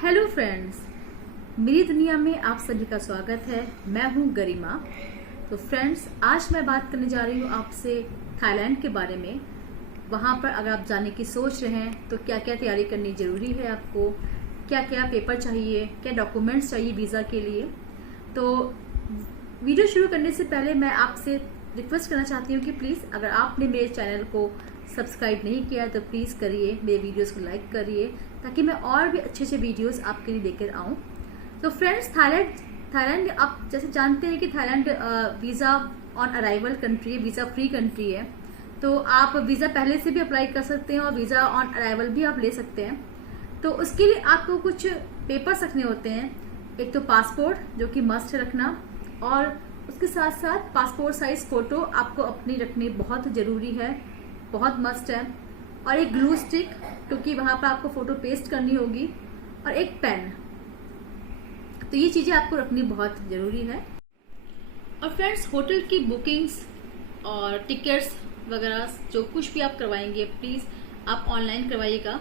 Hello friends, मेरी दुनिया में आप सभी का स्वागत है। मैं हूं गरिमा। तो फ्रेंड्स, आज मैं बात करने जा रही हूं आपसे थाईलैंड के बारे में। वहां पर अगर आप जाने की सोच रहे हैं तो क्या क्या तैयारी करनी ज़रूरी है, आपको क्या क्या पेपर चाहिए, क्या डॉक्यूमेंट्स चाहिए वीज़ा के लिए। तो वीडियो शुरू करने से पहले मैं आपसे रिक्वेस्ट करना चाहती हूँ कि प्लीज़ अगर आपने मेरे चैनल को सब्सक्राइब नहीं किया तो प्लीज़ करिए, मेरे वीडियोस को लाइक करिए ताकि मैं और भी अच्छे अच्छे वीडियोस आपके लिए लेकर आऊँ। तो फ्रेंड्स, थाईलैंड आप जैसे जानते हैं कि Thailand visa on arrival country है, वीज़ा फ्री कंट्री है। तो आप वीज़ा पहले से भी अप्लाई कर सकते हैं और वीज़ा ऑन अराइवल भी आप ले सकते हैं। तो उसके लिए आपको कुछ पेपर्स रखने होते हैं। एक तो पासपोर्ट, जो कि मस्ट रखना, और उसके साथ साथ पासपोर्ट साइज फ़ोटो आपको अपनी रखनी बहुत ज़रूरी है, बहुत मस्ट है। और एक ग्लू स्टिक, क्योंकि वहां पर आपको फोटो पेस्ट करनी होगी, और एक पेन। तो ये चीजें आपको रखनी बहुत जरूरी है। और फ्रेंड्स, होटल की बुकिंग्स और टिकट्स वगैरह जो कुछ भी आप करवाएंगे प्लीज आप ऑनलाइन करवाइएगा।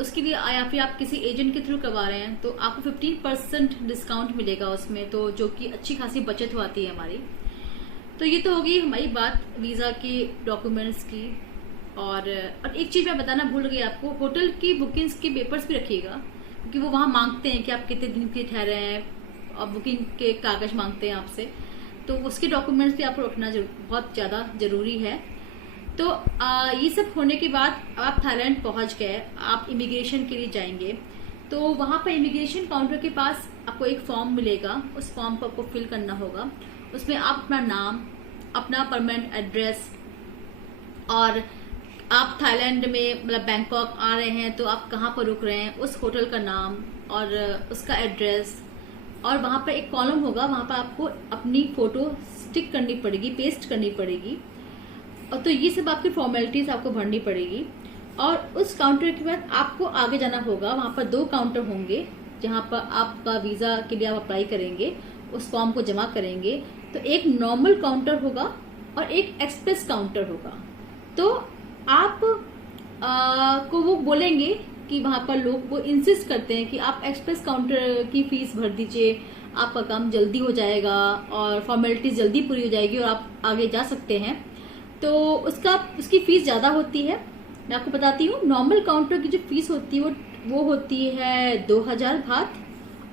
उसके लिए या फिर आप किसी एजेंट के थ्रू करवा रहे हैं तो आपको 15% डिस्काउंट मिलेगा उसमें, तो जो कि अच्छी खासी बचत हो आती है हमारी। तो ये तो होगी हमारी बात वीजा के डॉक्यूमेंट्स की। और एक चीज मैं बताना भूल गई आपको, होटल की बुकिंग्स के पेपर्स भी रखिएगा, क्योंकि वो वहां मांगते हैं कि आप कितने दिन के ठहरे हैं और बुकिंग के कागज मांगते हैं आपसे। तो उसके डॉक्यूमेंट्स भी आपको रखना बहुत ज्यादा जरूरी है। तो ये सब होने के बाद आप थाईलैंड पहुंच गए, आप इमिग्रेशन के लिए जाएंगे। तो वहां पर इमिग्रेशन काउंटर के पास आपको एक फॉर्म मिलेगा, उस फॉर्म को आपको फिल करना होगा। उसमें आप अपना नाम, अपना परमानेंट एड्रेस, और आप थाईलैंड में मतलब बैंकॉक आ रहे हैं तो आप कहाँ पर रुक रहे हैं, उस होटल का नाम और उसका एड्रेस, और वहां पर एक कॉलम होगा, वहां पर आपको अपनी फोटो स्टिक करनी पड़ेगी, पेस्ट करनी पड़ेगी। और तो ये सब आपकी फॉर्मेलिटीज आपको भरनी पड़ेगी। और उस काउंटर के बाद आपको आगे जाना होगा। वहां पर 2 काउंटर होंगे जहां पर आपका वीजा के लिए आप अप्लाई करेंगे, उस फॉर्म को जमा करेंगे। तो एक नॉर्मल काउंटर होगा और एक एक्सप्रेस काउंटर होगा। तो आप को वो बोलेंगे कि वहां पर लोग वो इंसिस्ट करते हैं कि आप एक्सप्रेस काउंटर की फीस भर दीजिए, आपका काम जल्दी हो जाएगा और फॉर्मेलिटीज जल्दी पूरी हो जाएगी और आप आगे जा सकते हैं। तो उसकी फीस ज्यादा होती है। मैं आपको बताती हूँ, नॉर्मल काउंटर की जो फीस होती है वो होती है 2000 बात,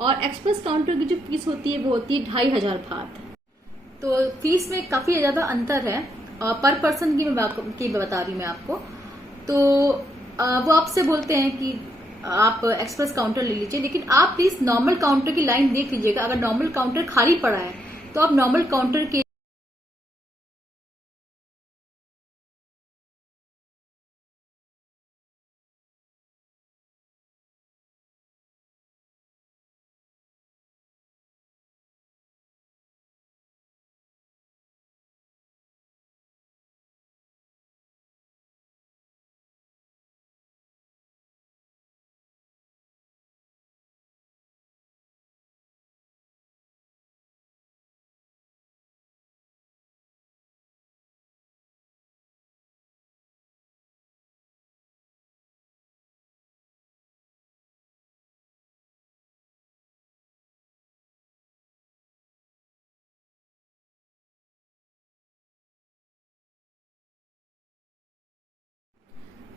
और एक्सप्रेस काउंटर की जो फीस होती है वो होती है 2500 बात। तो फीस में काफी ज्यादा अंतर है। पर पर्सन की मैं बता रही हूँ मैं आपको। तो वो आपसे बोलते हैं कि आप एक्सप्रेस काउंटर ले लीजिए, लेकिन आप प्लीज नॉर्मल काउंटर की लाइन देख लीजिएगा। अगर नॉर्मल काउंटर खाली पड़ा है तो आप नॉर्मल काउंटर के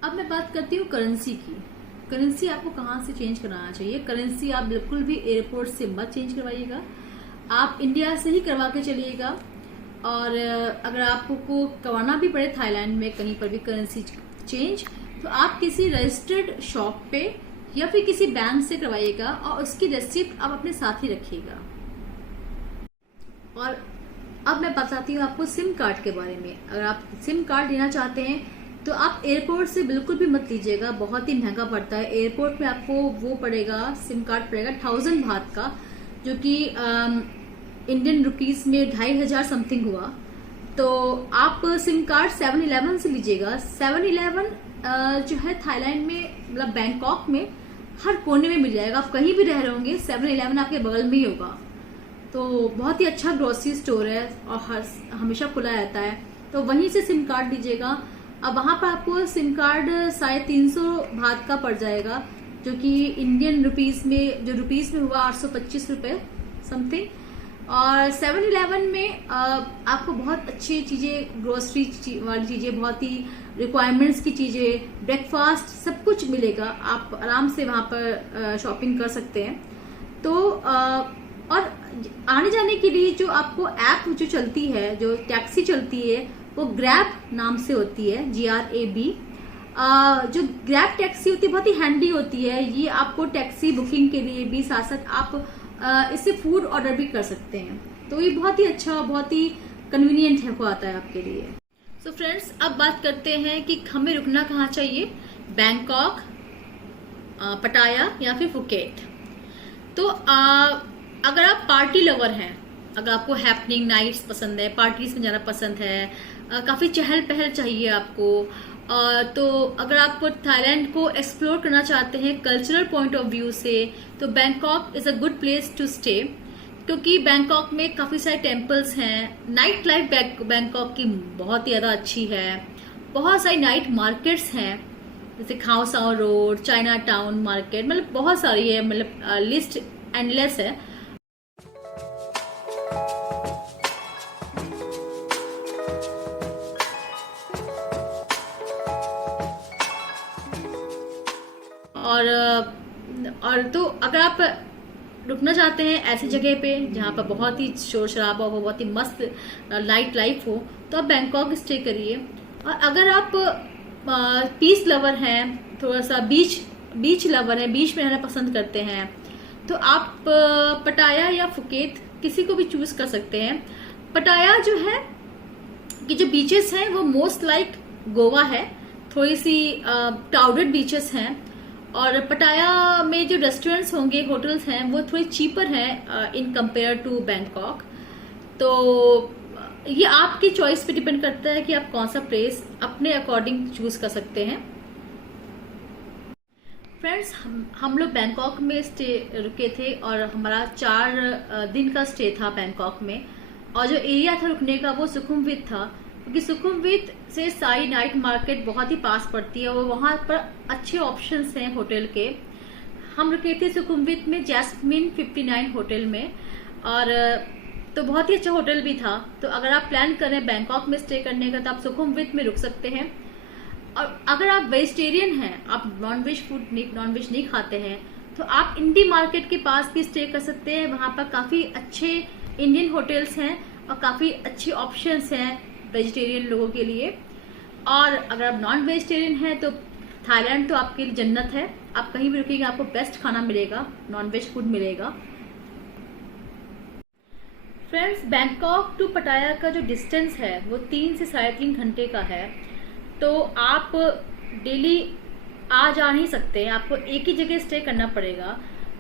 अब मैं बात करती हूँ करेंसी की। करेंसी आपको कहाँ से चेंज कराना चाहिए। करेंसी आप बिल्कुल भी एयरपोर्ट से मत चेंज करवाइएगा, आप इंडिया से ही करवा के चलिएगा। और अगर आपको करवाना भी पड़े थाईलैंड में कहीं पर भी करेंसी चेंज, तो आप किसी रजिस्टर्ड शॉप पे या फिर किसी बैंक से करवाइएगा और उसकी रिसिप्ट आप अपने साथ ही रखिएगा। और अब मैं बताती हूँ आपको सिम कार्ड के बारे में। अगर आप सिम कार्ड लेना चाहते हैं तो आप एयरपोर्ट से बिल्कुल भी मत लीजिएगा, बहुत ही महंगा पड़ता है। एयरपोर्ट में आपको वो पड़ेगा, सिम कार्ड पड़ेगा 1000 बात का, जो कि इंडियन रुपीस में 2500 समथिंग हुआ। तो आप सिम कार्ड 7-Eleven से लीजिएगा। 7-Eleven जो है थाईलैंड में, मतलब बैंकॉक में हर कोने में मिल जाएगा। आप कहीं भी रह रहे होंगे 7-Eleven आपके बगल में ही होगा। तो बहुत ही अच्छा ग्रोसरी स्टोर है और हमेशा खुला रहता है। तो वहीं से सिम कार्ड लीजिएगा। अब वहां पर आपको सिम कार्ड 350 बात का पड़ जाएगा, जो कि इंडियन रुपीस में, जो रुपीस में हुआ 825 रुपये समथिंग। और 7-Eleven में आपको बहुत अच्छी चीज़ें, ग्रोसरी वाली चीज़ें, बहुत ही रिक्वायरमेंट्स की चीज़ें, ब्रेकफास्ट, सब कुछ मिलेगा। आप आराम से वहाँ पर शॉपिंग कर सकते हैं। तो और आने जाने के लिए जो आपको ऐप जो चलती है, जो टैक्सी चलती है, वो ग्रैब नाम से होती है, GRAB। जो ग्रैब टैक्सी होती है बहुत ही हैंडी होती है। ये आपको टैक्सी बुकिंग के लिए भी, साथ साथ आप इससे फूड ऑर्डर भी कर सकते हैं। तो ये बहुत ही अच्छा, बहुत ही कन्वीनियंट है, वो आता है आपके लिए। सो फ्रेंड्स, अब बात करते हैं कि हमें रुकना कहाँ चाहिए, बैंकॉक, पटाया या फिर फुकेट। तो अगर आप पार्टी लवर हैं, अगर आपको हैपनिंग नाइट्स पसंद है, पार्टीज में जाना पसंद है, काफी चहल पहल चाहिए आपको, तो अगर आप थाईलैंड को एक्सप्लोर करना चाहते हैं कल्चरल पॉइंट ऑफ व्यू से, तो Bangkok is a good place to stay, क्योंकि बैंकॉक में काफी सारे टेम्पल्स हैं। नाइट लाइफ बैंकॉक की बहुत ही ज्यादा अच्छी है। बहुत सारी नाइट मार्केट्स हैं, जैसे खाओ Sao road, China town market, मतलब बहुत सारी है, मतलब लिस्ट एंडलेस है। और तो अगर आप रुकना चाहते हैं ऐसी जगह पे जहाँ पर बहुत ही शोर शराबा हो, बहुत ही मस्त नाइट लाइफ हो, तो आप बैंकॉक स्टे करिए। और अगर आप पीस लवर हैं, थोड़ा सा बीच लवर हैं, बीच में रहना पसंद करते हैं, तो आप पटाया या फुकेत किसी को भी चूज कर सकते हैं। पटाया जो है कि जो बीचेस हैं वो मोस्ट लाइक गोवा है, थोड़ी सी क्राउडेड बीचेस हैं। और पटाया में जो रेस्टोरेंट्स होंगे, होटल्स हैं, वो थोड़े चीपर हैं इन कंपेयर टू बैंकॉक। तो ये आपकी चॉइस पे डिपेंड करता है कि आप कौन सा प्लेस अपने अकॉर्डिंग चूज कर सकते हैं। फ्रेंड्स, हम लोग बैंकॉक में रुके थे और हमारा 4 दिन का स्टे था बैंकॉक में। और जो एरिया था रुकने का वो सुखुमवित था, क्योंकि सुखुमवित से सारी नाइट मार्केट बहुत ही पास पड़ती है और वहां पर अच्छे ऑप्शंस हैं होटल के। हम रुके थे सुखुमवित में जैस्मिन 59 होटल में, और तो बहुत ही अच्छा होटल भी था। तो अगर आप प्लान करें बैंकॉक में स्टे करने का, तो आप सुखुमवित में रुक सकते हैं। और अगर आप वेजिटेरियन हैं, आप नॉनवेज नहीं खाते हैं, तो आप इंडी मार्केट के पास भी स्टे कर सकते हैं। वहां पर काफी अच्छे इंडियन होटल्स हैं और काफी अच्छे ऑप्शंस हैं वेजिटेरियन लोगों के लिए। और अगर आप नॉन वेजिटेरियन हैं तो थाईलैंड तो आपके लिए जन्नत है। आप कहीं भी रुकेंगे आपको बेस्ट खाना मिलेगा, नॉनवेज फूड मिलेगा। फ्रेंड्स, बैंकॉक टू पटाया का जो डिस्टेंस है वो 3 से 3.5 घंटे का है। तो आप डेली आ जा नहीं सकते हैं, आपको एक ही जगह स्टे करना पड़ेगा।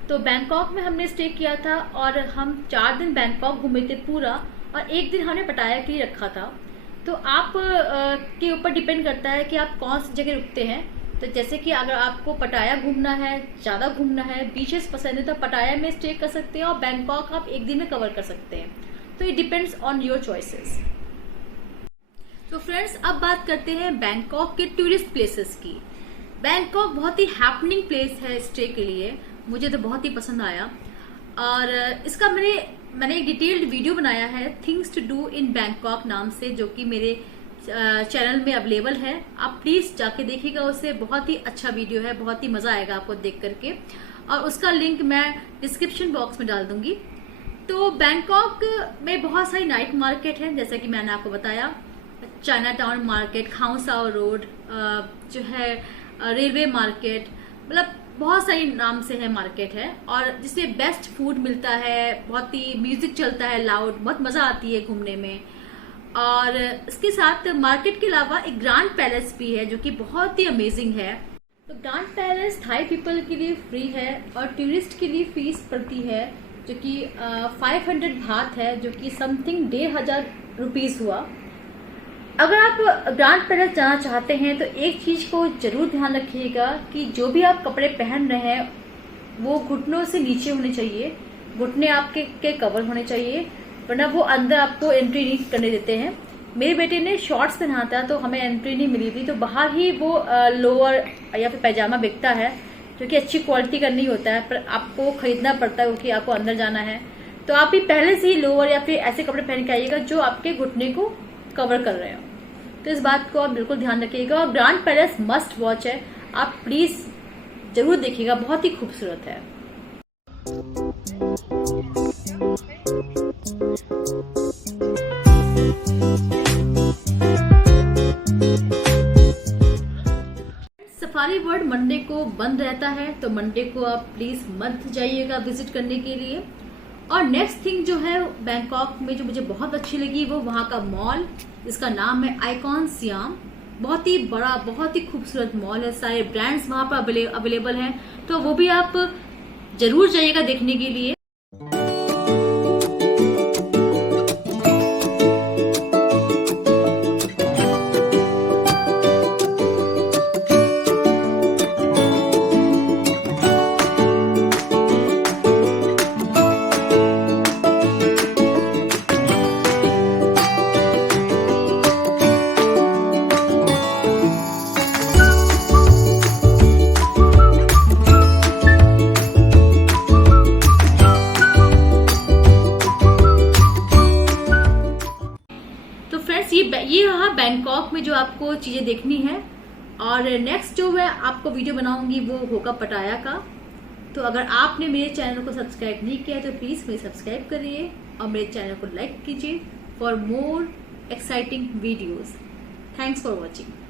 तो बैंकॉक में हमने स्टे किया था और हम 4 दिन बैंकॉक घूमे थे पूरा, और 1 दिन हमने पटाया के लिए रखा था। तो आप के ऊपर डिपेंड करता है कि आप कौन सी जगह रुकते हैं। तो जैसे कि अगर आपको पटाया घूमना है, ज़्यादा घूमना है, बीचेस पसंद है, तो पटाया में स्टे कर सकते हैं और बैंकॉक आप 1 दिन में कवर कर सकते हैं। तो it depends on your choices. तो फ्रेंड्स, अब बात करते हैं बैंकॉक के टूरिस्ट प्लेसेस की। बैंकॉक बहुत ही हैपनिंग प्लेस है स्टे के लिए, मुझे तो बहुत ही पसंद आया। और इसका मैंने एक डिटेल्ड वीडियो बनाया है, things to do in Bangkok नाम से, जो कि मेरे चैनल में अवेलेबल है। आप प्लीज जाके देखिएगा उसे, बहुत ही अच्छा वीडियो है, बहुत ही मजा आएगा आपको देख करके। और उसका लिंक मैं डिस्क्रिप्शन बॉक्स में डाल दूंगी। तो बैंकॉक में बहुत सारी नाइट मार्केट है, जैसे कि मैंने आपको बताया, चाइना टाउन मार्केट, खाओ साओ रोड, जो है रेलवे मार्केट, मतलब बहुत सारी नाम से है मार्केट है। और जिसमें बेस्ट फूड मिलता है, बहुत ही म्यूजिक चलता है लाउड, बहुत मजा आती है घूमने में। और इसके साथ मार्केट के अलावा एक ग्रैंड पैलेस भी है, जो कि बहुत ही अमेजिंग है। तो ग्रैंड पैलेस थाई पीपल के लिए फ्री है और टूरिस्ट के लिए फीस पड़ती है, जो कि 500 बात है, जो कि समथिंग 1500 रुपीज हुआ। अगर आप ग्रैंड पैलेस जाना चाहते हैं तो एक चीज को जरूर ध्यान रखिएगा कि जो भी आप कपड़े पहन रहे हैं वो घुटनों से नीचे होने चाहिए, घुटने आपके कवर होने चाहिए, वरना वो अंदर आपको एंट्री नहीं करने देते हैं। मेरे बेटे ने शॉर्ट्स पहना था तो हमें एंट्री नहीं मिली थी, तो बाहर ही वो लोअर या फिर पैजामा बिकता है, जो कि अच्छी क्वालिटी का नहीं होता है, पर आपको खरीदना पड़ता है क्योंकि आपको अंदर जाना है। तो आप भी पहले से ही लोअर या फिर ऐसे कपड़े पहन के आइएगा जो आपके घुटने को कवर कर रहे हो। तो इस बात को आप बिल्कुल ध्यान रखिएगा। और ग्रैंड पैलेस मस्ट वॉच है, आप प्लीज जरूर देखिएगा, बहुत ही खूबसूरत है। सफारी वर्ल्ड मंडे को बंद रहता है, तो मंडे को आप प्लीज मत जाइएगा विजिट करने के लिए। और नेक्स्ट थिंग जो है बैंकॉक में जो मुझे बहुत अच्छी लगी वो वहां का मॉल, जिसका नाम है आइकॉन सियाम। बहुत ही बड़ा, बहुत ही खूबसूरत मॉल है, सारे ब्रांड्स वहां पर अवेलेबल हैं, तो वो भी आप जरूर जाइएगा देखने के लिए। तो फ्रेंड्स ये रहा बैंकॉक में जो आपको चीजें देखनी है। और नेक्स्ट जो मैं आपको वीडियो बनाऊंगी वो होगा पटाया का। तो अगर आपने मेरे चैनल को सब्सक्राइब नहीं किया तो प्लीज मेरे सब्सक्राइब करिए और मेरे चैनल को लाइक कीजिए for more exciting videos. Thanks for watching.